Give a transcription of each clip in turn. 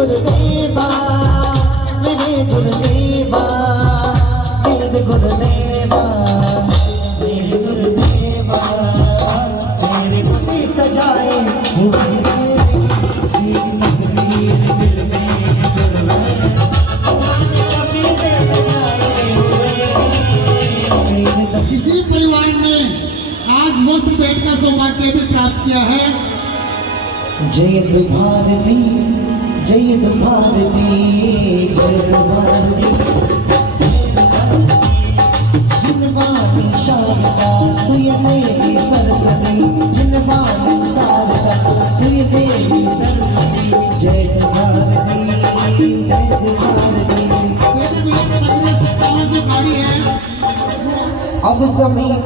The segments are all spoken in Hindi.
गुरुदेवा मेरे गुरुदेवा मेरे गुरुदेवा मेरे गुरुदेवा मेरे खुशी सजाए हुए इसी परिवार ने आज मुफ्त पेट का सौभाग्य भी प्राप्त किया है। जय भारती जय भारती जय भारती जिनवाणी शारदा सुय देवी सरस्वती जिनवाणी शारदा सुय देवी सरस्वती जय भारती जय भारती। जो गाड़ी है अब जमीन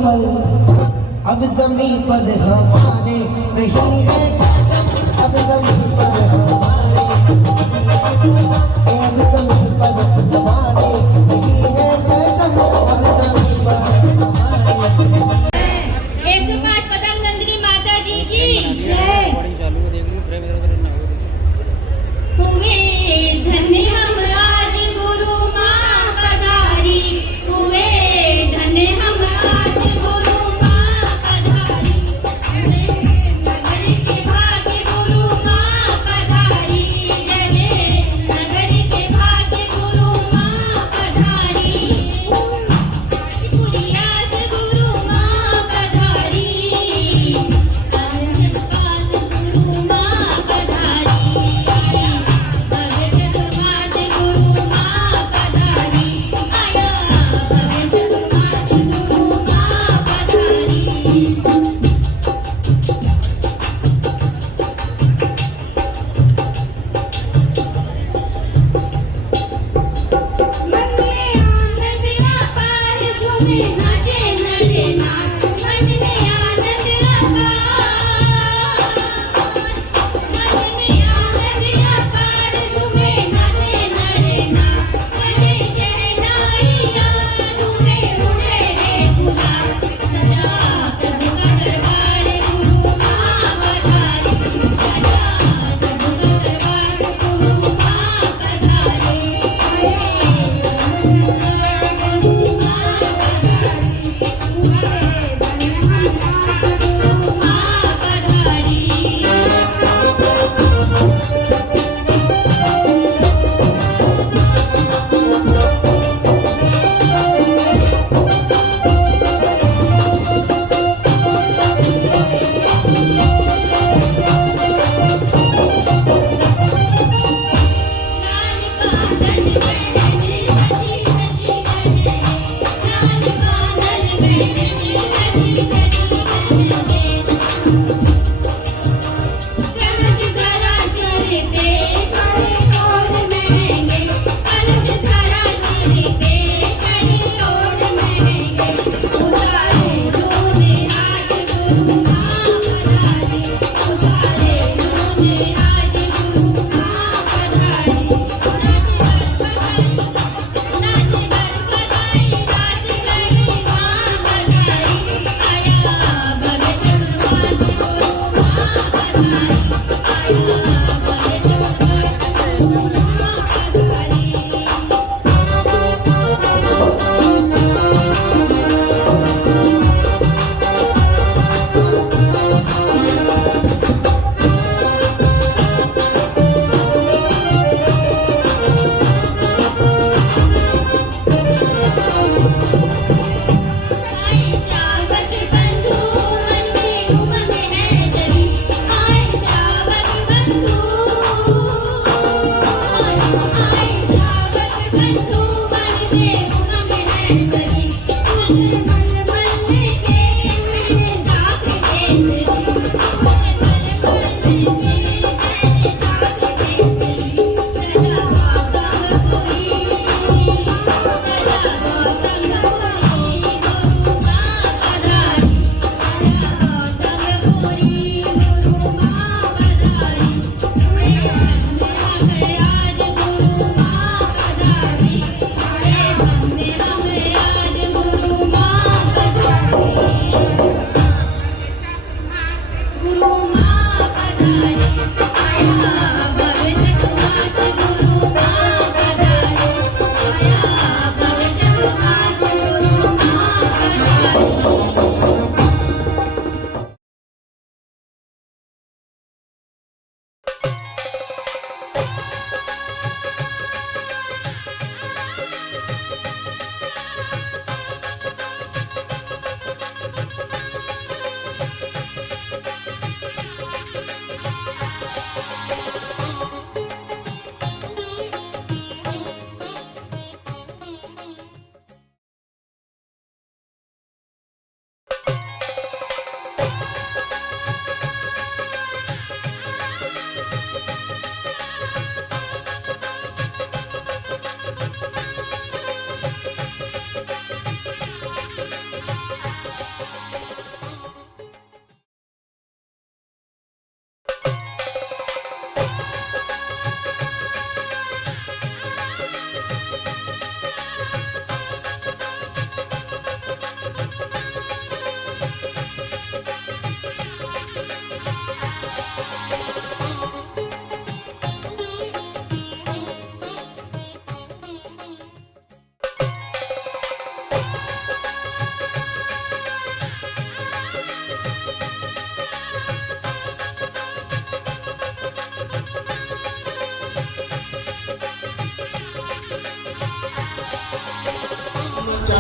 पर हमारे नहीं है अब जमीन पर हमारे अब जमीन पर हमारे नहीं है कदम अब जमीन पर हमारे। 105 पतंग गंगनी माता जी की जय। हुए धन्य हम आज गुरु माँ पधारी हुए धन्य हम आज गुरु माँ पधारी नगर के भाग्य गुरु माँ पधारी नगर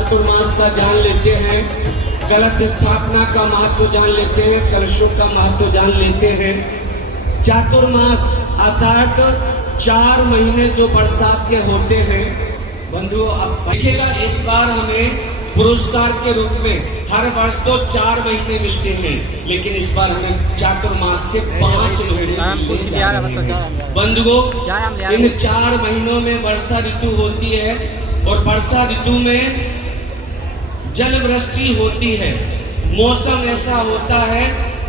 चातुर्मास का जान लेते हैं, कलश स्थापना का महत्व जान लेते हैं, कलशों का महत्व जान लेते हैं। चातुर्मास अर्थात 4 महीने जो बरसात के होते हैं, बंधुओं अब देखिएगा, इस बार हमें पुरस्कार के रूप में हर वर्ष तो 4 महीने मिलते हैं, लेकिन इस बार हमें चातुर्मास के 5 महीने मिलते हैं। बंधुओं, इन 4 महीनों में वर्षा ऋतु होती है और वर्षा ऋतु में जल वृष्टि होती है। मौसम ऐसा होता है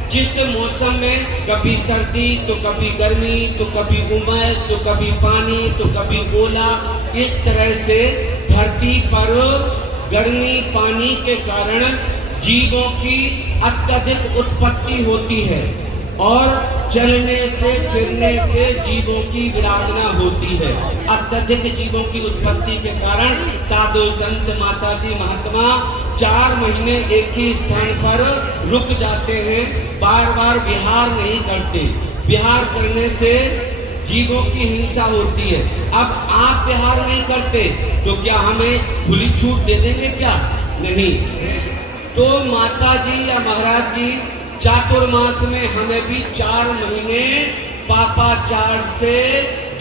जिस मौसम में कभी सर्दी तो कभी गर्मी तो कभी उमस तो कभी पानी तो कभी ओला, इस तरह से धरती पर गर्मी पानी के कारण जीवों की अत्यधिक उत्पत्ति होती है और चलने से फिरने से जीवों की विराधना होती है। अत्यधिक जीवों की उत्पत्ति के कारण साधु संत माताजी महात्मा 4 महीने एक ही स्थान पर रुक जाते हैं, बार बार विहार नहीं करते। विहार करने से जीवों की हिंसा होती है। अब आप विहार नहीं करते तो क्या हमें खुली छूट दे देंगे? क्या नहीं। तो माता जी या महाराज जी चातुर्मास में हमें भी 4 महीने पापाचार से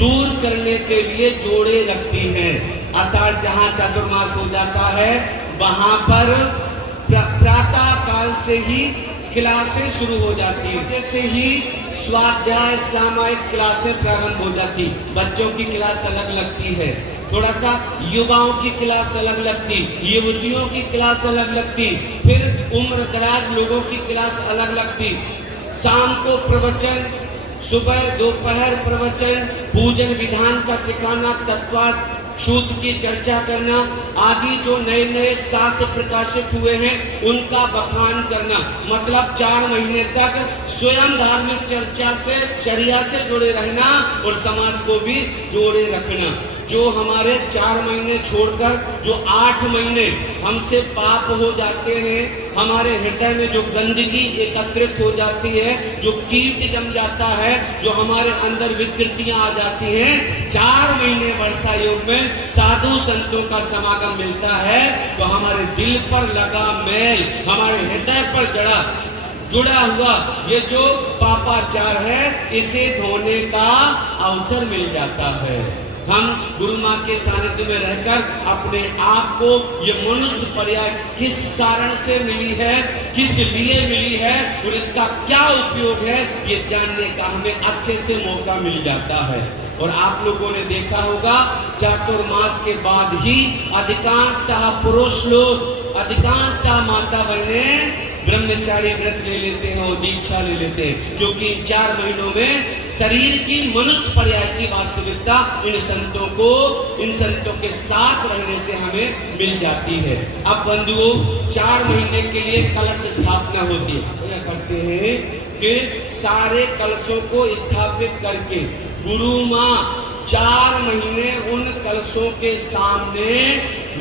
दूर करने के लिए जोड़े रखती हैं। अर्थात जहाँ चातुर्मास हो जाता है वहां पर प्रातः काल से ही क्लासें शुरू हो जाती है, जैसे ही स्वाध्याय सामायिक क्लासें प्रारंभ हो जाती। बच्चों की क्लास अलग लगती है, थोड़ा सा युवाओं की क्लास अलग लगती, युवतियों की क्लास अलग लगती, फिर उम्रदराज लोगों की क्लास अलग लगती। शाम को प्रवचन, सुबह दोपहर प्रवचन, पूजन विधान का सिखाना, तत्वार्थ सूत्र की चर्चा करना आदि जो नए नए शास्त्र प्रकाशित हुए हैं उनका बखान करना। मतलब 4 महीने तक स्वयं धार्मिक चर्चा से, चर्या से जुड़े रहना और समाज को भी जोड़े रखना। जो हमारे 4 महीने छोड़कर जो 8 महीने हमसे पाप हो जाते हैं, हमारे हृदय में जो गंदगी एकत्रित हो जाती है, जो कीट जम जाता है, जो हमारे अंदर विकृतियां आ जाती हैं, 4 महीने वर्षा योग में साधु संतों का समागम मिलता है तो हमारे दिल पर लगा मैल, हमारे हृदय पर जुड़ा हुआ ये जो पापाचार है, इसे धोने का अवसर मिल जाता है। हम गुरु माँ के सानिध्य में रहकर अपने आप को ये मनुष्य पर्याय किस कारण से मिली है, किस लिए मिली है और इसका क्या उपयोग है, ये जानने का हमें अच्छे से मौका मिल जाता है। और आप लोगों ने देखा होगा चातुर्मास के बाद ही अधिकांशतः पुरुष लोग, अधिकांशतः माता बहनें ब्रह्मचारी व्रत ले लेते हैं और दीक्षा ले लेते हैं, क्योंकि 4 महीनों में शरीर की मनुष्य पर्याय की वास्तविकता इन संतों के साथ रहने से हमें मिल जाती है। अब बंधुओं 4 महीने के लिए कलश स्थापना होती है। तो क्या करते हैं कि सारे कलशों को स्थापित करके गुरु माँ 4 महीने उन कलशों के सामने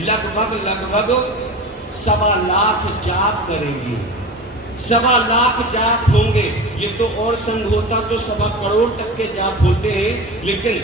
लगभग 1.25 लाख जाप करेंगी। 1.25 लाख जाप होंगे। ये तो और संघ होता तो 1.25 करोड़ तक के जाप होते हैं, लेकिन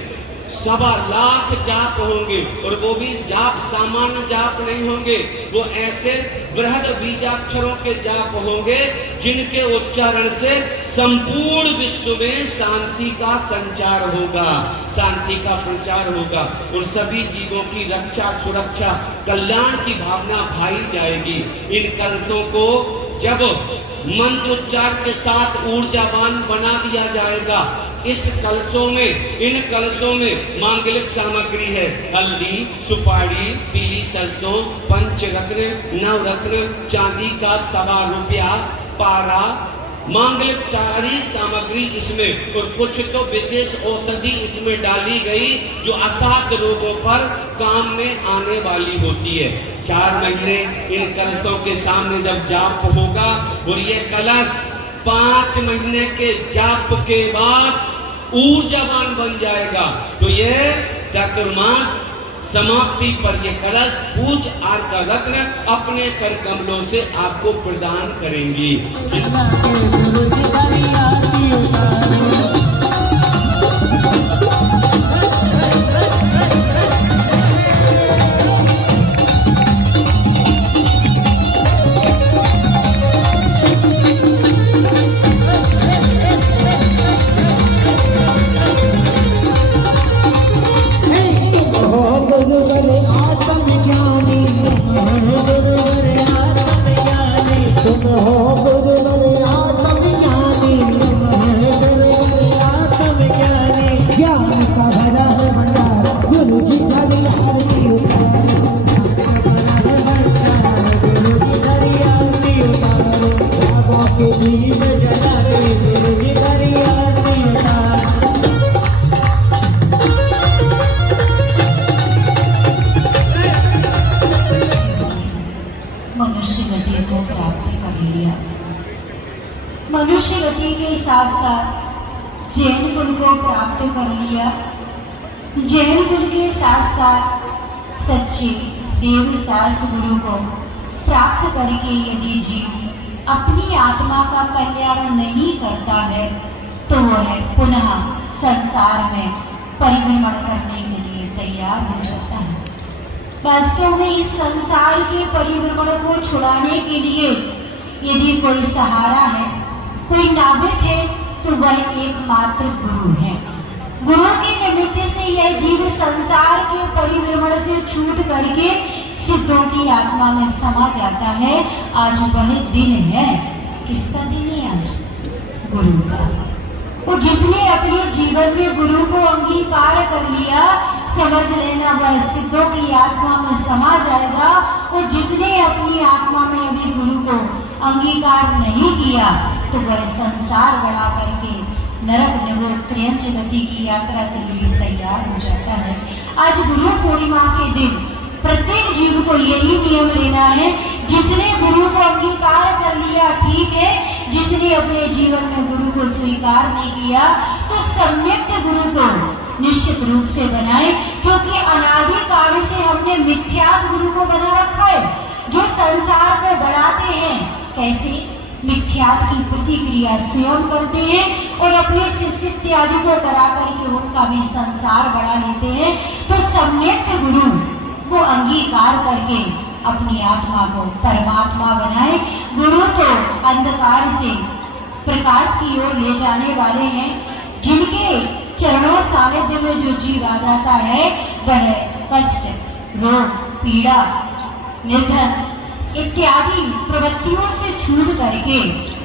1.25 लाख जाप होंगे और वो भी जाप सामान्य जाप नहीं होंगे, वो ऐसे बृहद बीजाक्षरों के जाप होंगे जिनके उच्चारण से संपूर्ण विश्व में शांति का संचार होगा, शांति का प्रचार होगा और सभी जीवों की रक्षा, सुरक्षा, कल्याण की भावना भाई जाएगी। इन कलशों को जब मंत्रोच्चार के साथ ऊर्जावान बना दिया जाएगा, इस कलशों में, इन कलशों में मांगलिक सामग्री है, हल्दी, सुपारी, पीली सरसों, पंचरत्न, नवरत्न, चांदी का 1.25 रुपया, पारा, मांगलिक सारी सामग्री इसमें और कुछ तो विशेष औषधि इसमें डाली गई जो असाध्य रोगों पर काम में आने वाली होती है। 4 महीने इन कलशों के सामने जब जाप होगा और ये कलश 5 महीने के जाप के बाद ऊर्जावान बन जाएगा, तो ये चातुर्मास समाप्ति पर ये कलश पूज्य आर्का रत्न अपने कर कमलों से आपको प्रदान करेंगी। के दीप जला के मेरी करी आरती उतार। मनुष्य गति को प्राप्त कर लिया। मनुष्य गति के साथ साथ जैन कुल को प्राप्त कर लिया। जैन कुल के साथ साथ सच्चे देव शास्त्र गुरु को प्राप्त करके यदि जीव अपनी आत्मा का कल्याण नहीं करता है तो वह पुनः संसार में परिभ्रमण करने के लिए तैयार हो जाता है। वास्तव में इस संसार के परिभ्रमण को छुड़ाने के लिए यदि कोई सहारा है, कोई नाविक है, तो वह एकमात्र गुरु है। गुरु के निमित्त से यह जीव संसार के परिभ्रमण से छूट करके सिद्धों की आत्मा में समा जाता है। आज वह दिन है, किसका दिन है आज? गुरु का। और जिसने अपने जीवन में गुरु को अंगीकार कर लिया, समझ लेना वह सिद्धों की आत्मा में समा जाएगा। और जिसने अपनी आत्मा में अभी गुरु को अंगीकार नहीं किया तो वह संसार बढ़ा करके नरक निगुण त्रयंच गति की यात्रा के लिए तैयार हो जाता है। आज गुरु पूर्णिमा के दिन प्रत्येक जीव को यही नियम लेना है, जिसने गुरु को अंगीकार कर लिया ठीक है, जिसने अपने जीवन में गुरु को स्वीकार नहीं किया तो सम्यक गुरु को निश्चित रूप से बनाए, क्योंकि अनादि काल से हमने मिथ्यात गुरु को बना रखा है, जो संसार को बढ़ाते हैं। कैसे? मिथ्यात की प्रतिक्रिया स्वयं करते हैं और अपने शिष्य इत्यादि को करा करके उनका भी संसार बढ़ा लेते हैं। तो सम्यक गुरु को अंगीकार करके अपनी आत्मा को परमात्मा बनाए। गुरु तो अंधकार से प्रकाश की ओर ले जाने वाले हैं। जिनके चरणों सानिध्य में जो जीव आ जाता है वह कष्ट, रोग, पीड़ा, निर्धन इत्यादि प्रवृत्तियों से छूट करके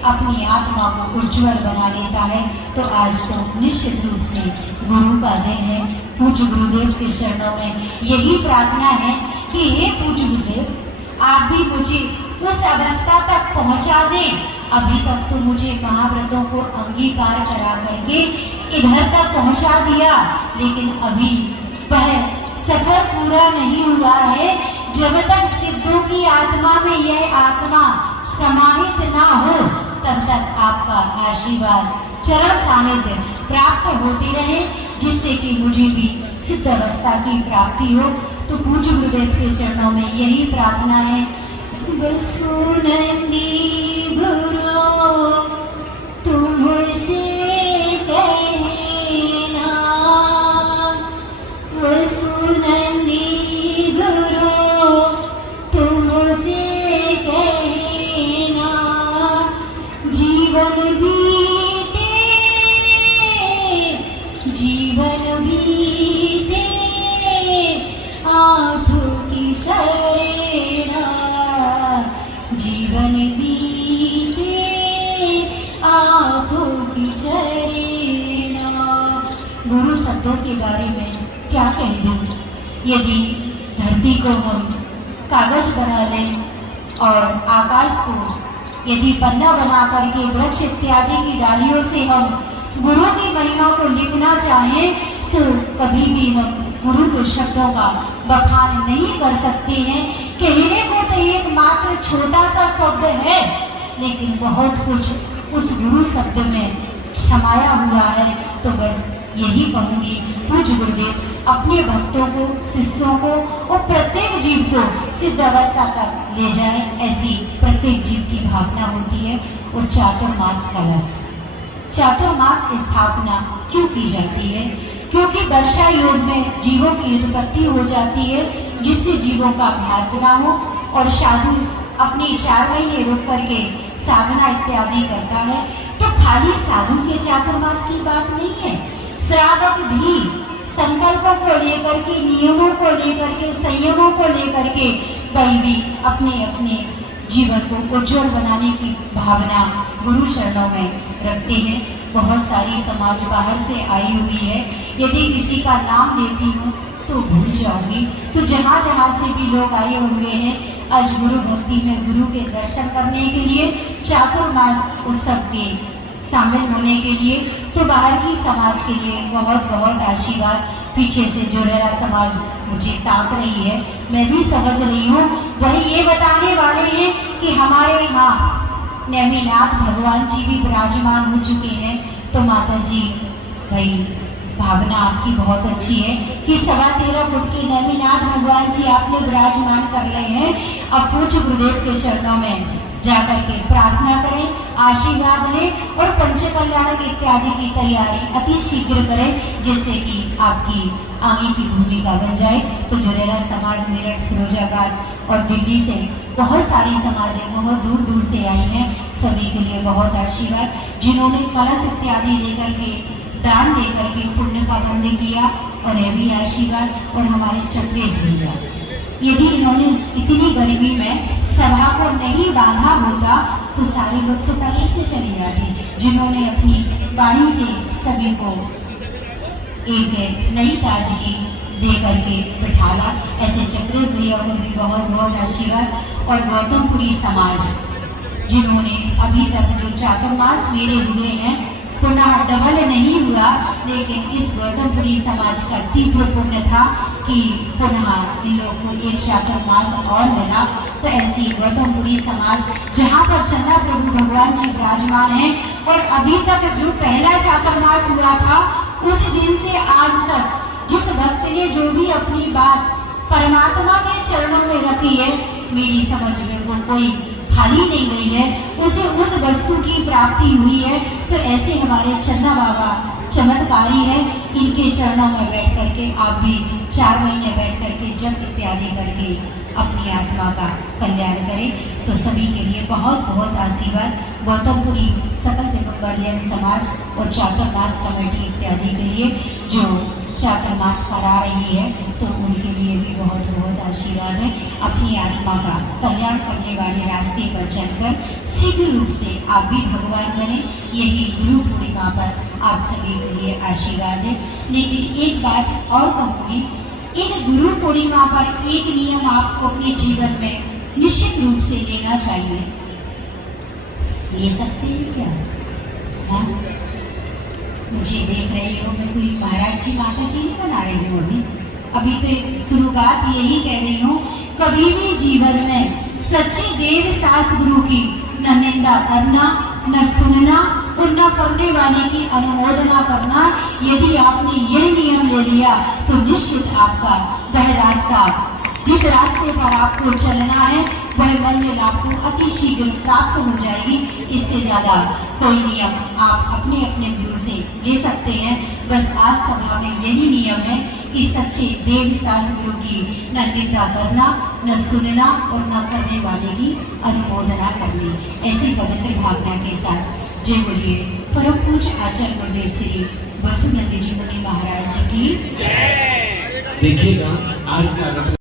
अपनी आत्मा को उज्ज्वल बना लेता है। तो आज तो निश्चित रूप से गुरु का दिन है। पूज्य गुरुदेव के चरणों में यही प्रार्थना है कि हे पूज्य गुरुदेव, आप भी मुझे उस अवस्था तक पहुंचा दें। अभी तक तो मुझे महाव्रतों को अंगीकार करा करके इधर तक पहुंचा दिया, लेकिन अभी वह सफर पूरा नहीं हुआ है। जब तक सिद्धों की आत्मा में यह आत्मा समाहित ना हो तब तक आपका आशीर्वाद, चरण सानिध्य प्राप्त होते रहे, जिससे कि मुझे भी सिद्ध अवस्था की प्राप्ति हो। तो पूज्य गुरुदेव के चरणों में यही प्रार्थना है। वसुनंदी गुरु तुमसे कहना, वसुनंदी गुरु तुमसे कहना, जीवन बीते आँखों की सरेरा, जीवन बीते आँखों की चरेरा। गुरु शब्दों के बारे में क्या कह दूं? यदि धरती को हम कागज बना लें और आकाश को यदि पन्ना बना करके वृक्ष इत्यादि की डालियों से हम गुरु की महिमा को लिखना चाहें तो कभी भी हम गुरु के शब्दों का बखान नहीं कर सकते हैं। कहने को तो एक मात्र छोटा सा शब्द है, लेकिन बहुत कुछ उस गुरु शब्द में समाया हुआ है। तो बस यही कहूँगी, पूज्य गुरुदेव अपने भक्तों को, शिष्यों को और प्रत्येक जीव को सिद्ध अवस्था तक ले जाए, ऐसी प्रत्येक जीव की भावना होती है। और चातुर्मास कलश, चातुर्मास की स्थापना क्यों की जाती है? क्योंकि वर्षा योग में जीवों की उत्पत्ति हो जाती है, जिससे जीवों का घात ना हो। और साधु अपनी 4 महीने रुक करके साधना इत्यादि करता है। तो खाली साधु के चातुर्मास की बात नहीं है, श्रावक भी संकल्पों को लेकर के, नियमों को लेकर के, संयमों को लेकर के वही भी अपने अपने जीवन को उज्ज्वल बनाने की भावना गुरु चरणों में रखते हैं। बहुत सारी समाज बाहर से आई हुई है, यदि किसी का नाम लेती हूँ तो भूल जाऊंगी। तो जहाँ जहाँ से भी लोग आए होंगे हैं आज गुरु भक्ति में गुरु के दर्शन करने के लिए, चातुर्मास उत्सव के शामिल होने के लिए, तो बाहर की समाज के लिए बहुत बहुत आशीर्वाद। पीछे से जोरेरा समाज मुझे ताक रही है, मैं भी समझ रही हूँ। वही ये बताने वाले हैं कि हमारे यहाँ नेमिनाथ भगवान जी भी विराजमान हो चुके हैं। तो माता जी भाई भावना आपकी बहुत अच्छी है कि 13.25 फुट के नेमिनाथ भगवान जी आपने विराजमान कर रहे हैं। अब पूज्य गुरुदेव के चरणों में जाकर के प्रार्थना करें, आशीर्वाद लें और पंचकल्याणक इत्यादि की तैयारी अति शीघ्र करें, जिससे कि आपकी आगे की भूमिका बन जाए। तो जोरेरा समाज मेरठ, फिरोजाबाद और दिल्ली से बहुत सारी समाजें बहुत दूर दूर से आई हैं। सभी के लिए बहुत आशीर्वाद। जिन्होंने कलश इत्यादि लेकर के दान देकर के पुण्य का बंद किया, और यह भी आशीर्वाद। और हमारे चक्रेश भैया, यदि इन्होंने इतनी गर्मी में सभा को नहीं बांधा होता तो सारे लोग तो पहले से चले जाते। जिन्होंने अपनी वाणी से सभी को एक नई ताजगी दे करके बिठाला, ऐसे चक्रेश भैया को भी बहुत बहुत आशीर्वाद। और गौतमपुरी समाज, जिन्होंने अभी तक जो चातुर्मास मेरे हुए हैं पुनः डबल नहीं हुआ, लेकिन इस गौतमपुरी समाज का तीव्र पुण्य था कि पुनः इन लोगों को एक चातुर्मास और मिला। तो ऐसी गौतमपुरी समाज जहाँ पर चंद्रा प्रभु भगवान जी विराजमान हैं, और अभी तक जो पहला चातुर्मास हुआ था उस दिन से आज तक जिस भक्त ने जो भी अपनी बात परमात्मा के चरणों में रखी है, मेरी समझ में वो कोई खाली नहीं गई है, उसे उस वस्तु की प्राप्ति हुई है। तो ऐसे हमारे चंदा बाबा चमत्कारी है। इनके चरणों में बैठ करके आप भी 4 महीने बैठ करके जप इत्यादि करके अपनी आत्मा का कल्याण करें। तो सभी के लिए बहुत बहुत आशीर्वाद। गौतमपुरी सकल दिगंबर समाज और चातुर्मास कमेटी इत्यादि के लिए जो चातुर्मास करा रही है, तो उनके लिए भी बहुत बहुत आशीर्वाद है। अपनी आत्मा का कल्याण करने वाले रास्ते पर चलकर शीघ्र रूप से आप भी भगवान बने, यही गुरु पूर्णिमा पर आप सभी के लिए आशीर्वाद है। लेकिन एक बात और कहूँगी, एक गुरु पूर्णिमा पर एक नियम आपको अपने जीवन में निश्चित रूप से लेना चाहिए। ले सकते हैं क्या? हाँ, मुझे देख रही हो, मैं कोई महाराज जी माता जी नहीं बना रही हूँ अभी तो एक शुरुआत यही कह रही हूँ। कभी भी जीवन में सच्चे देव शास्त्र गुरु की न निंदा करना, न सुनना और न करने वाले की अनुमोदना करना। यदि आपने यह नियम ले लिया तो निश्चित आपका वह रास्ता, जिस रास्ते पर आपको चलना है, वह मंजिल आपको अति शीघ्र प्राप्त हो जाएगी। इससे ज़्यादा कोई नियम आप अपने अपने गुरु से ले सकते हैं। बस आज सभा में यही नियम है कि सच्चे देव शास्त्र गुरु की न निंदा करना, न सुनना और न करने वाले की अनुमोदना करनी। ऐसी पवित्र भावना के साथ जय बोलिए परम पूज्य आचार्य गुरुदेव श्री वसुनंद जी मुनि महाराज जी की। देखिएगा आज का